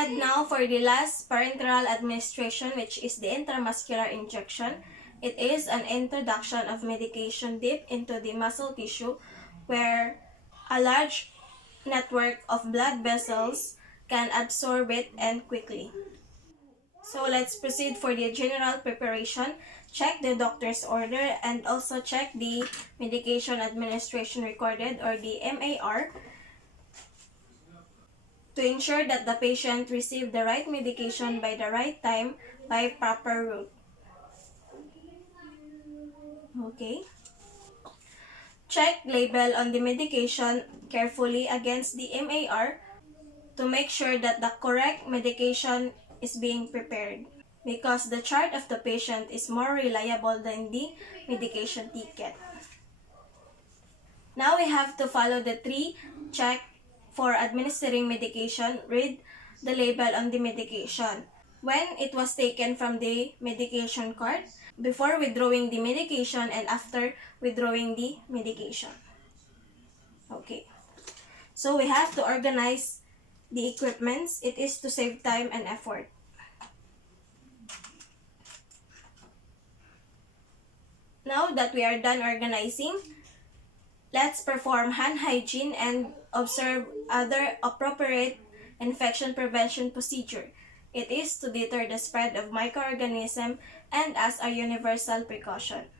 And now for the last parenteral administration, which is the intramuscular injection. It is an introduction of medication deep into the muscle tissue where a large network of blood vessels can absorb it and quickly. So let's proceed for the general preparation. Check the doctor's order and also check the medication administration recorded or the MAR to ensure that the patient received the right medication by the right time by proper route. Okay. Check label on the medication carefully against the MAR to make sure that the correct medication is being prepared, because the chart of the patient is more reliable than the medication ticket. Now we have to follow the 3 check for administering medication. Read the label on the medication, when it was taken from the medication cart, before withdrawing the medication, and after withdrawing the medication. Okay. So we have to organize the equipments. It is to save time and effort. Now that we are done organizing, let's perform hand hygiene and observe other appropriate infection prevention procedure. It is to deter the spread of microorganisms and as a universal precaution.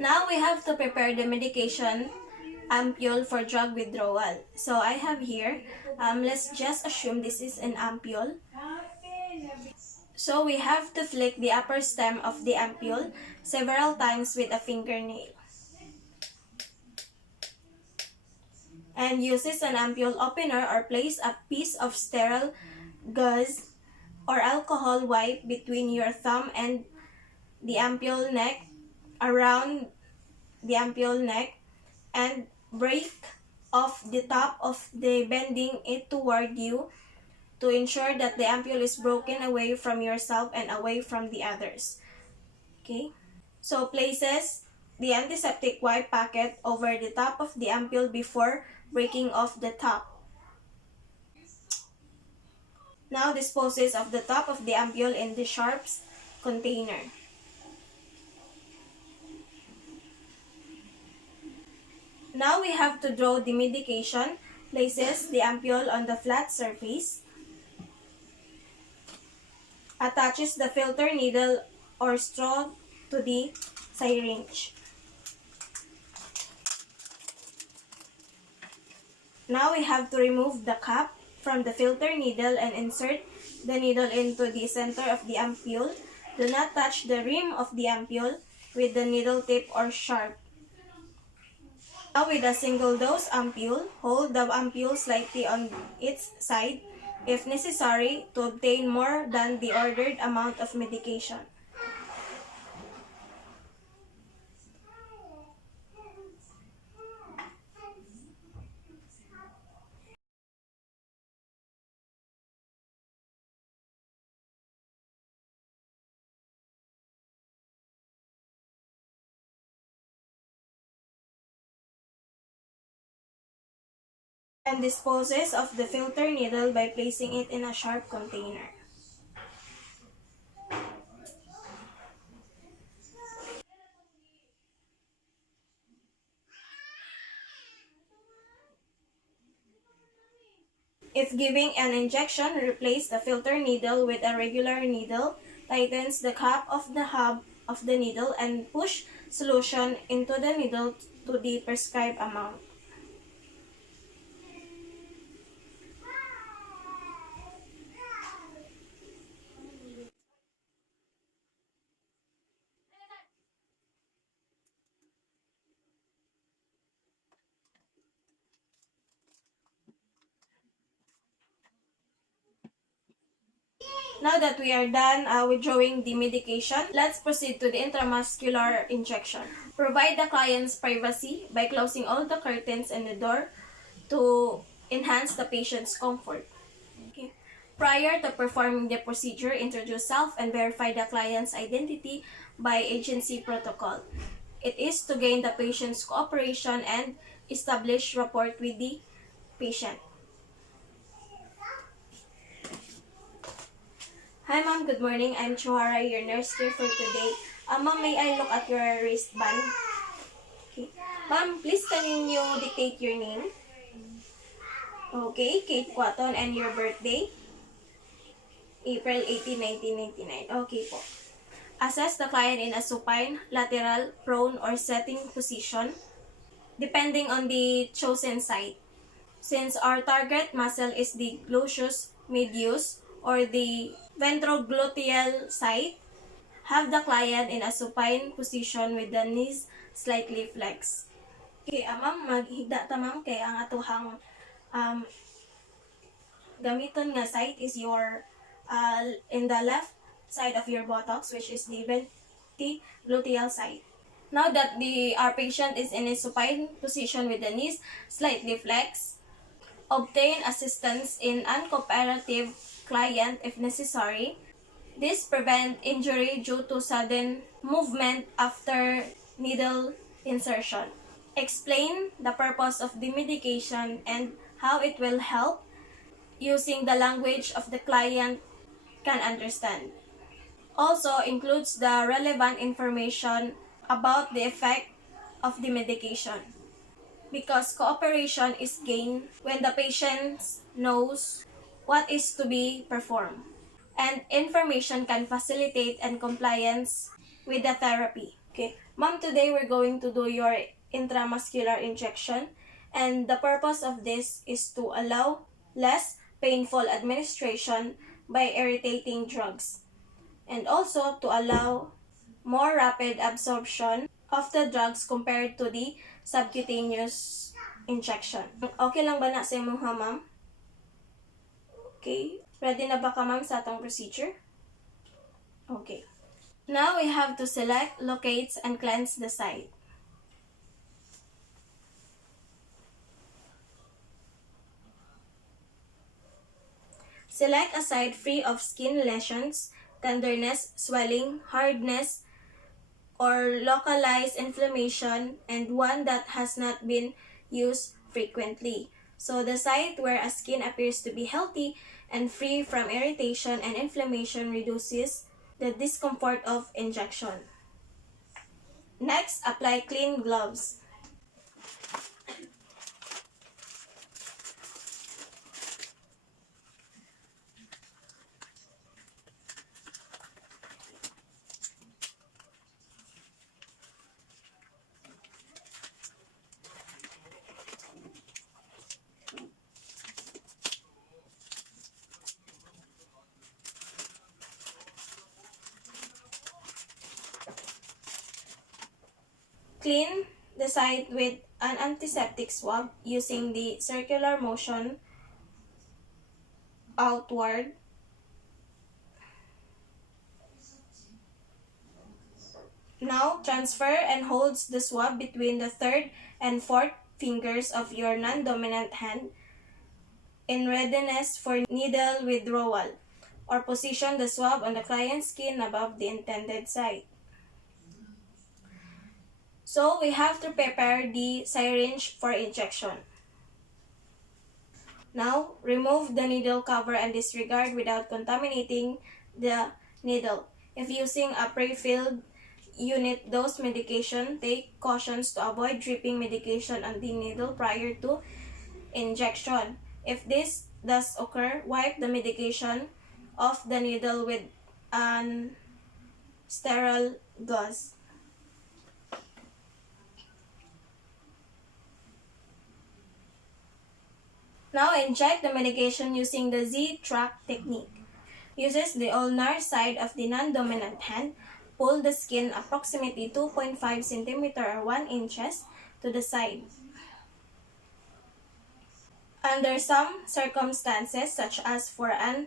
Now we have to prepare the medication ampule for drug withdrawal. So I have here, let's just assume this is an ampule. So we have to flick the upper stem of the ampule several times with a fingernail. And uses an ampule opener or place a piece of sterile gauze or alcohol wipe between your thumb and the ampule neck, around the ampule neck, and break off the top of the bending it toward you to ensure that the ampule is broken away from yourself and away from the others. Okay, so places the antiseptic wipe packet over the top of the ampule before breaking off the top. Now disposes of the top of the ampule in the sharps container. Now we have to draw the medication. Places the ampule on the flat surface. Attaches the filter needle or straw to the syringe. Now we have to remove the cap from the filter needle and insert the needle into the center of the ampule. Do not touch the rim of the ampule with the needle tip or sharp. Now with a single dose ampule, hold the ampule slightly on its side if necessary to obtain more than the ordered amount of medication. And disposes of the filter needle by placing it in a sharp container. If giving an injection, replace the filter needle with a regular needle, tightens the cap of the hub of the needle, and push solution into the needle to the prescribed amount. Now that we are done withdrawing the medication, let's proceed to the intramuscular injection. Provide the client's privacy by closing all the curtains and the door to enhance the patient's comfort. Okay. Prior to performing the procedure, introduce self and verify the client's identity by agency protocol. It is to gain the patient's cooperation and establish rapport with the patient. Hi ma'am, good morning. I'm Chohara, your nurse here for today. Ma'am, may I look at your wristband? Okay. Ma'am, please can you dictate your name? Okay, Kate Quaton, and your birthday? April 18, 1999. Okay po. Assess the client in a supine, lateral, prone, or setting position, depending on the chosen site. Since our target muscle is the gluteus medius or the ventrogluteal site, have the client in a supine position with the knees slightly flexed. Okay, ma'am, maghigda ta ma'am kay ang atuhang gamiton nga site is your in the left side of your buttocks, which is the ventrogluteal site. Now that our patient is in a supine position with the knees slightly flexed, obtain assistance in uncooperative client if necessary. This prevents injury due to sudden movement after needle insertion. Explain the purpose of the medication and how it will help using the language of the client can understand. Also includes the relevant information about the effect of the medication. Because cooperation is gained when the patient knows what is to be performed. And information can facilitate and compliance with the therapy. Okay, ma'am, today we're going to do your intramuscular injection, and the purpose of this is to allow less painful administration by irritating drugs, and also to allow more rapid absorption of the drugs compared to the subcutaneous injection. Okay lang ba na sa imong ha, ma'am? Okay. Ready na ba ka, ma'am, sa atong procedure? Okay. Now we have to select, locate, and cleanse the site. Select a site free of skin lesions, tenderness, swelling, hardness, or localized inflammation, and one that has not been used frequently. So the site where a skin appears to be healthy and free from irritation and inflammation reduces the discomfort of injection. Next, apply clean gloves. Clean the site with an antiseptic swab using the circular motion outward. Now, transfer and holds the swab between the third and fourth fingers of your non-dominant hand in readiness for needle withdrawal, or position the swab on the client's skin above the intended site. So, we have to prepare the syringe for injection. Now, remove the needle cover and disregard without contaminating the needle. If using a pre-filled unit dose medication, take cautions to avoid dripping medication on the needle prior to injection. If this does occur, wipe the medication off the needle with an sterile gauze. Now inject the medication using the Z-track technique. Uses the ulnar side of the non-dominant hand. Pull the skin approximately 2.5 cm or 1 inches to the side. Under some circumstances, such as for an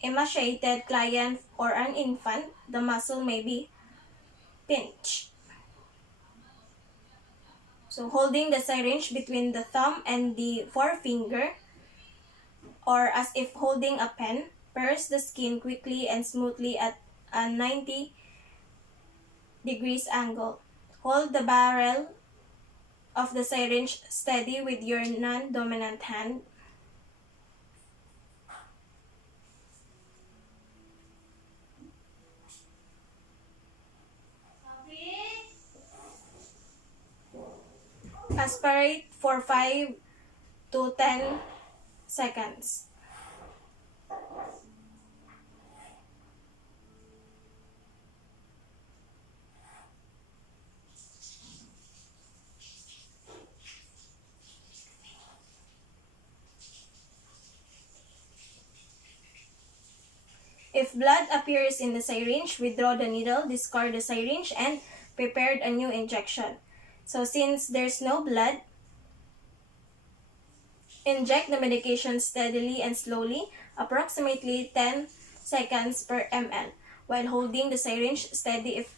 emaciated client or an infant, the muscle may be pinched. So holding the syringe between the thumb and the forefinger, or as if holding a pen. Press the skin quickly and smoothly at a 90 degrees angle. Hold the barrel of the syringe steady with your non-dominant hand. Aspirate for 5 to 10 seconds. If blood appears in the syringe, withdraw the needle, discard the syringe, and prepare a new injection. So since there's no blood, inject the medication steadily and slowly, approximately 10 seconds per ml, while holding the syringe steady if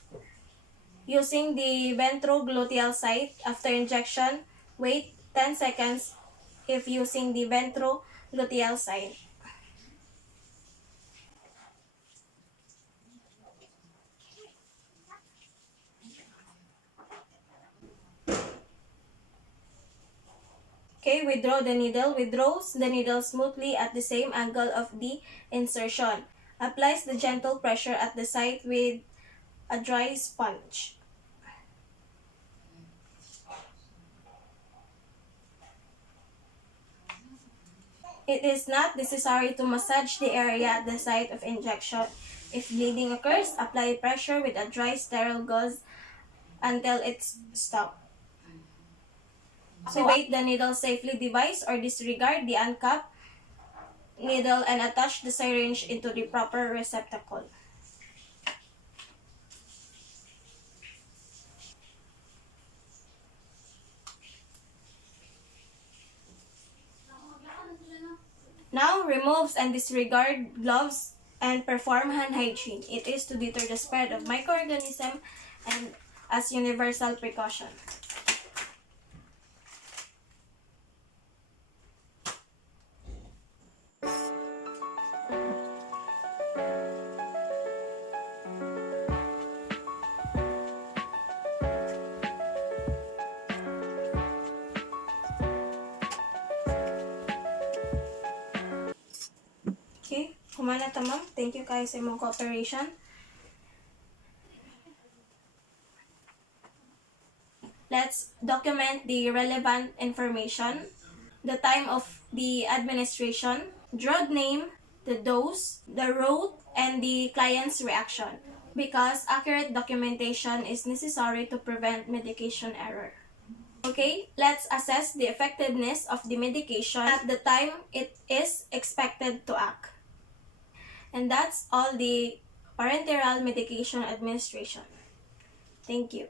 using the ventrogluteal site. After injection, wait 10 seconds if using the ventrogluteal site. Okay, withdraw the needle. Withdraws the needle smoothly at the same angle of the insertion. Applies the gentle pressure at the site with a dry sponge. It is not necessary to massage the area at the site of injection. If bleeding occurs, apply pressure with a dry sterile gauze until it's stopped. Activate the needle safely device or disregard the uncapped needle and attach the syringe into the proper receptacle. Now, removes and disregard gloves and perform hand hygiene. It is to deter the spread of microorganisms and as universal precaution. Okay, humana ta ma'am. Thank you kayo sa imong cooperation. Let's document the relevant information, the time of the administration, drug name, the dose, the route, and the client's reaction, because accurate documentation is necessary to prevent medication error. Okay, let's assess the effectiveness of the medication at the time it is expected to act. And that's all the parenteral medication administration. Thank you.